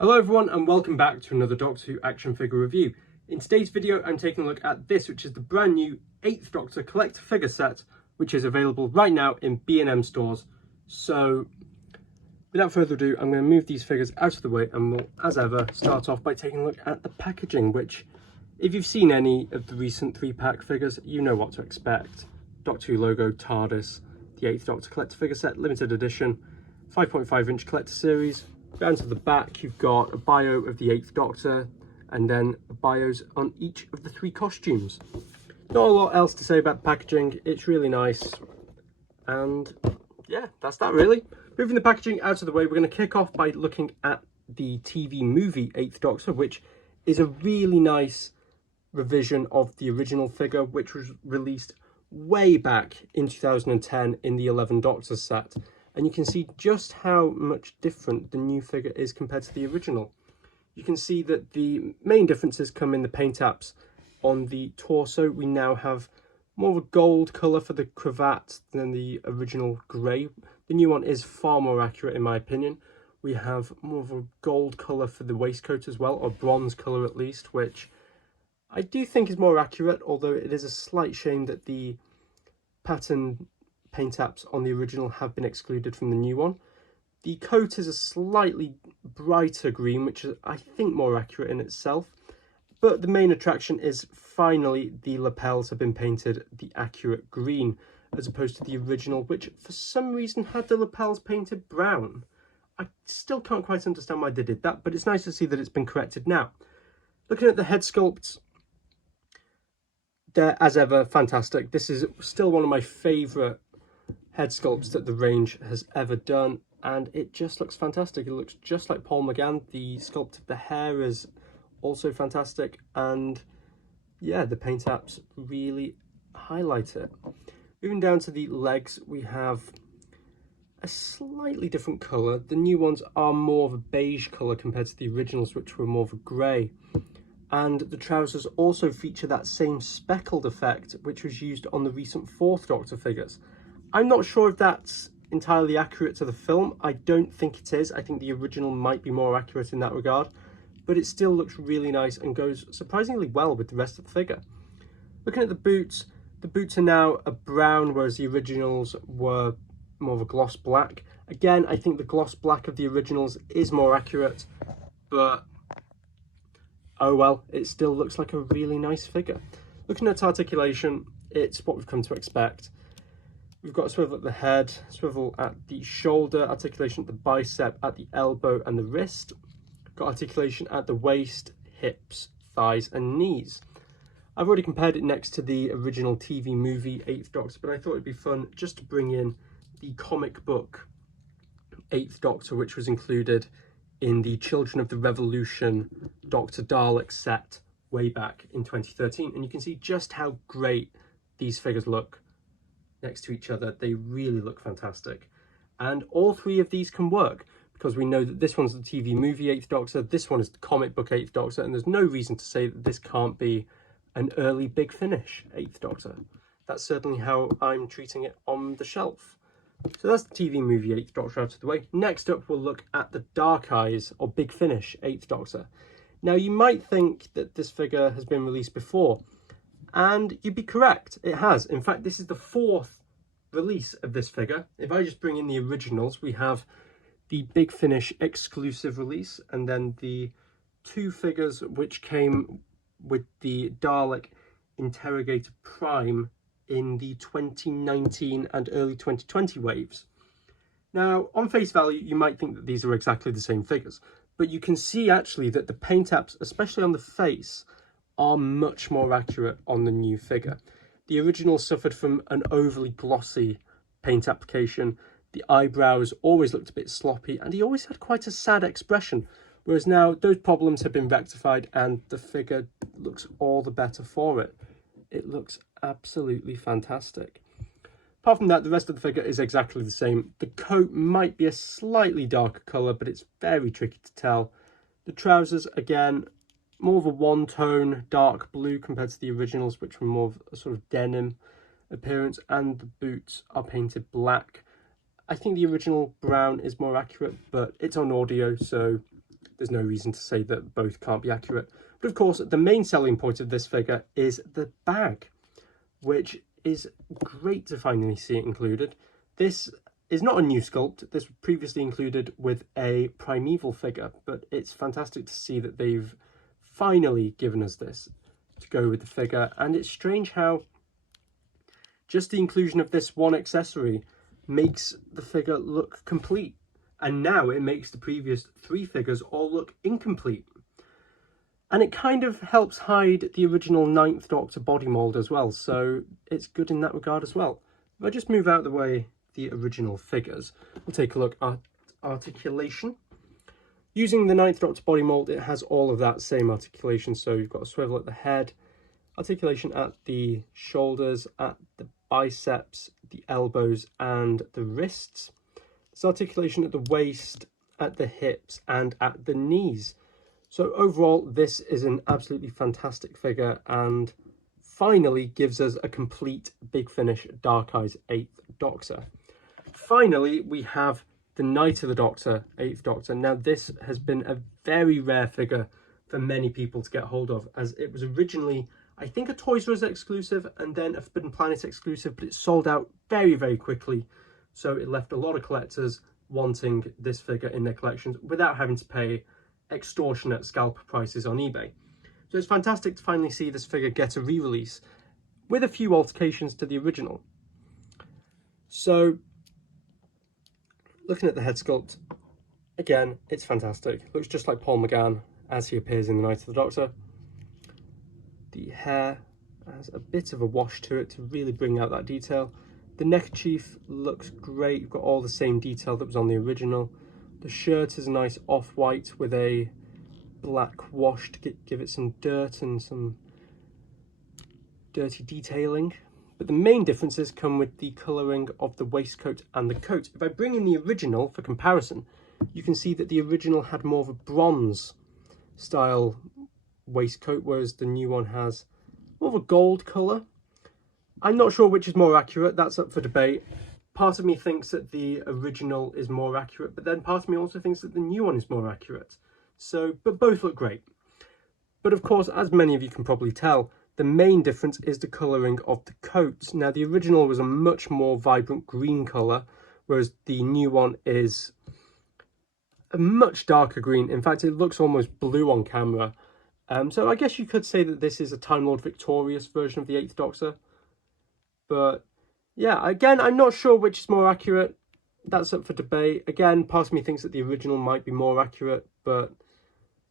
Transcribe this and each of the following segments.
Hello everyone and welcome back to another Doctor Who action figure review. In today's video I'm taking a look at this, which is the brand new 8th Doctor collector figure set, which is available right now in B&M stores. So without further ado, I'm going to move these figures out of the way and we'll, as ever, start off by taking a look at the packaging, which, if you've seen any of the recent 3-pack figures, you know what to expect. Doctor Who logo, TARDIS, the 8th Doctor collector figure set, limited edition, 5.5-inch collector series. Down to the back, you've got a bio of the 8th Doctor and then bios on each of the 3 costumes. Not a lot else to say about the packaging, it's really nice. And yeah, that's that really. Moving the packaging out of the way, we're going to kick off by looking at the TV movie 8th Doctor, which is a really nice revision of the original figure, which was released way back in 2010 in the 11 Doctors set. And you can see just how much different the new figure is compared to the original. You can see that the main differences come in the paint apps. On the torso, we now have more of a gold colour for the cravat than the original grey. The new one is far more accurate in my opinion. We have more of a gold colour for the waistcoat as well, or bronze colour at least, which I do think is more accurate, although it is a slight shame that the pattern paint apps on the original have been excluded from the new one. The coat is a slightly brighter green, which is, I think, more accurate in itself. But the main attraction is finally the lapels have been painted the accurate green, as opposed to the original, which for some reason had the lapels painted brown. I still can't quite understand why they did that, but it's nice to see that it's been corrected now. Looking at the head sculpts, they're, as ever, fantastic. This is still one of my favourite head sculpts that the range has ever done, and it just looks fantastic. It looks just like Paul McGann. The sculpt of the hair is also fantastic, and yeah, the paint apps really highlight it. Moving down to the legs, we have a slightly different colour. The new ones are more of a beige colour compared to the originals, which were more of a grey. And the trousers also feature that same speckled effect which was used on the recent 4th Doctor figures. I'm not sure if that's entirely accurate to the film. I don't think it is. I think the original might be more accurate in that regard, but it still looks really nice and goes surprisingly well with the rest of the figure. Looking at the boots are now a brown, whereas the originals were more of a gloss black. Again, I think the gloss black of the originals is more accurate, but oh well, it still looks like a really nice figure. Looking at articulation, it's what we've come to expect. We've got a swivel at the head, swivel at the shoulder, articulation at the bicep, at the elbow and the wrist. Got articulation at the waist, hips, thighs and knees. I've already compared it next to the original TV movie 8th Doctor, but I thought it'd be fun just to bring in the comic book 8th Doctor, which was included in the Children of the Revolution Dr. Dalek set way back in 2013. And you can see just how great these figures look next to each other. They really look fantastic, and all 3 of these can work because we know that this one's the TV movie 8th Doctor, this one is the comic book 8th Doctor, and there's no reason to say that this can't be an early Big Finish 8th Doctor. That's certainly how I'm treating it on the shelf. So that's the TV movie 8th Doctor out of the way. Next up, we'll look at the Dark Eyes or Big Finish 8th Doctor. Now, you might think that this figure has been released before, and you'd be correct, it has. In fact, this is the 4th release of this figure. If I just bring in the originals, we have the Big Finish exclusive release, and then the 2 figures which came with the Dalek Interrogator Prime in the 2019 and early 2020 waves. Now, on face value, you might think that these are exactly the same figures, but you can see actually that the paint apps, especially on the face, are much more accurate on the new figure. The original suffered from an overly glossy paint application. The eyebrows always looked a bit sloppy, and he always had quite a sad expression, whereas now those problems have been rectified and the figure looks all the better for it. It looks absolutely fantastic. Apart from that, the rest of the figure is exactly the same. The coat might be a slightly darker colour, but it's very tricky to tell. The trousers, again, more of a one-tone dark blue compared to the originals, which were more of a sort of denim appearance, and the boots are painted black. I think the original brown is more accurate, but it's on audio, so there's no reason to say that both can't be accurate. But of course, the main selling point of this figure is the bag, which is great to finally see it included. This is not a new sculpt. This was previously included with a Primeval figure, but it's fantastic to see that they've finally given us this to go with the figure. And it's strange how just the inclusion of this one accessory makes the figure look complete. And now it makes the previous 3 figures all look incomplete. And it kind of helps hide the original 9th Doctor body mould as well, so it's good in that regard as well. If I just move out of the way the original figures, we'll take a look at articulation. Using the 9th Doctor body mould, it has all of that same articulation, so you've got a swivel at the head, articulation at the shoulders, at the biceps, the elbows and the wrists. There's articulation at the waist, at the hips and at the knees. So overall, this is an absolutely fantastic figure and finally gives us a complete Big Finish Dark Eyes 8th Doctor. Finally, we have the Night of the Doctor 8th Doctor. Now, this has been a very rare figure for many people to get hold of, as it was originally, I think, a Toys R Us exclusive and then a Forbidden Planet exclusive, but it sold out very, very quickly. So it left a lot of collectors wanting this figure in their collections without having to pay extortionate scalper prices on eBay. So it's fantastic to finally see this figure get a re-release with a few alterations to the original. So looking at the head sculpt, again, it's fantastic. Looks just like Paul McGann as he appears in The Night of the Doctor. The hair has a bit of a wash to it to really bring out that detail. The neckerchief looks great. You've got all the same detail that was on the original. The shirt is a nice off-white with a black wash to give it some dirt and some dirty detailing. But the main differences come with the colouring of the waistcoat and the coat. If I bring in the original for comparison, you can see that the original had more of a bronze style waistcoat, whereas the new one has more of a gold colour. I'm not sure which is more accurate, that's up for debate. Part of me thinks that the original is more accurate, but then part of me also thinks that the new one is more accurate. So, but both look great. But of course, as many of you can probably tell, the main difference is the colouring of the coat. Now, the original was a much more vibrant green colour, whereas the new one is a much darker green. In fact, it looks almost blue on camera. So I guess you could say that this is a Time Lord Victorious version of the 8th Doctor. But yeah, again, I'm not sure which is more accurate. That's up for debate. Again, part of me thinks that the original might be more accurate, but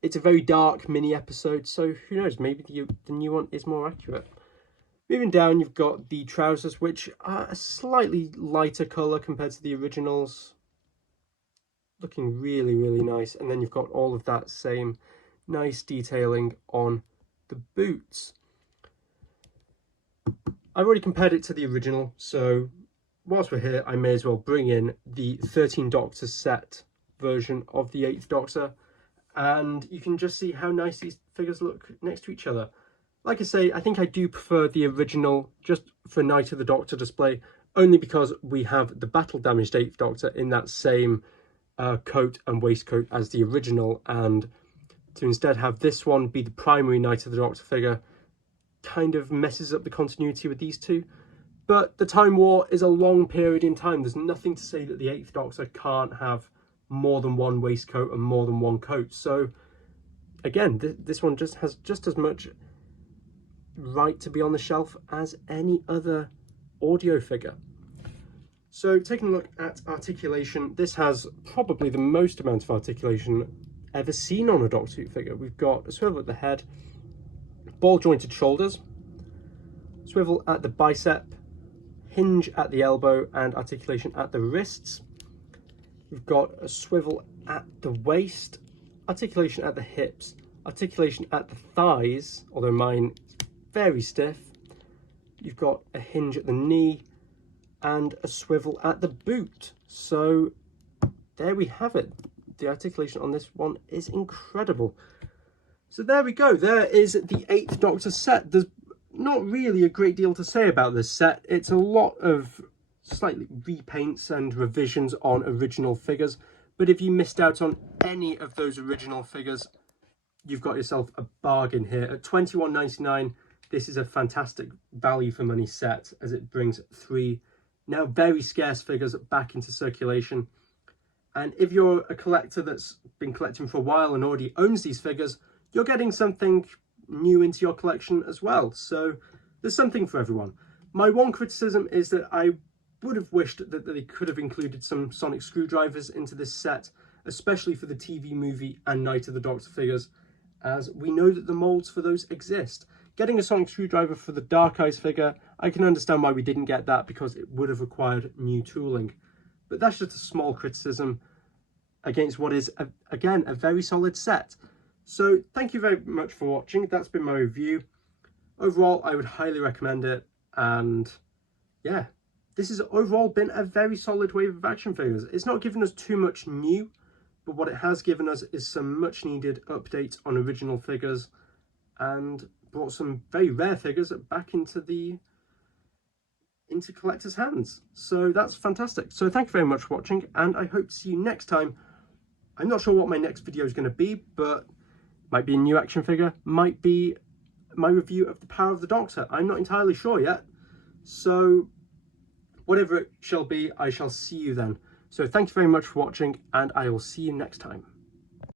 it's a very dark mini episode, so who knows, maybe the new one is more accurate. Moving down, you've got the trousers, which are a slightly lighter colour compared to the originals. Looking really, really nice. And then you've got all of that same nice detailing on the boots. I've already compared it to the original, so whilst we're here, I may as well bring in the 13 Doctor set version of the 8th Doctor, and you can just see how nice these figures look next to each other. Like I say, I think I do prefer the original just for Night of the Doctor display, only because we have the battle damaged 8th Doctor in that same coat and waistcoat as the original, and to instead have this one be the primary Night of the Doctor figure kind of messes up the continuity with these two. But the Time War is a long period in time. There's nothing to say that the 8th Doctor can't have more than one waistcoat and more than one coat. So again, this one just has just as much right to be on the shelf as any other audio figure. So taking a look at articulation, this has probably the most amount of articulation ever seen on a Doctor Who figure. We've got a swivel at the head, ball jointed shoulders, swivel at the bicep, hinge at the elbow and articulation at the wrists. We've got a swivel at the waist, articulation at the hips, articulation at the thighs, although mine is very stiff. You've got a hinge at the knee and a swivel at the boot. So there we have it. The articulation on this one is incredible. So there we go. There is the 8th Doctor set. There's not really a great deal to say about this set. It's a lot of slightly repaints and revisions on original figures, But if you missed out on any of those original figures, you've got yourself a bargain here. At $21.99, this is a fantastic value for money set, as it brings 3 now very scarce figures back into circulation. And if you're a collector that's been collecting for a while and already owns these figures, you're getting something new into your collection as well. So there's something for everyone. My one criticism is that I would have wished that they could have included some sonic screwdrivers into this set, especially for the TV movie and Night of the Doctor figures, as we know that the molds for those exist. Getting a sonic screwdriver for the Dark Eyes figure, I can understand why we didn't get that, because it would have required new tooling. But that's just a small criticism against what is, again, a very solid set. So thank you very much for watching. That's been my review. Overall, I would highly recommend it. And yeah, this has overall been a very solid wave of action figures. It's not given us too much new, but what it has given us is some much needed updates on original figures, and brought some very rare figures back into collectors' hands. So that's fantastic. So thank you very much for watching, and I hope to see you next time. I'm not sure what my next video is going to be, but might be a new action figure, might be my review of the Power of the Doctor. I'm not entirely sure yet. So whatever it shall be, I shall see you then. So thank you very much for watching, and I will see you next time.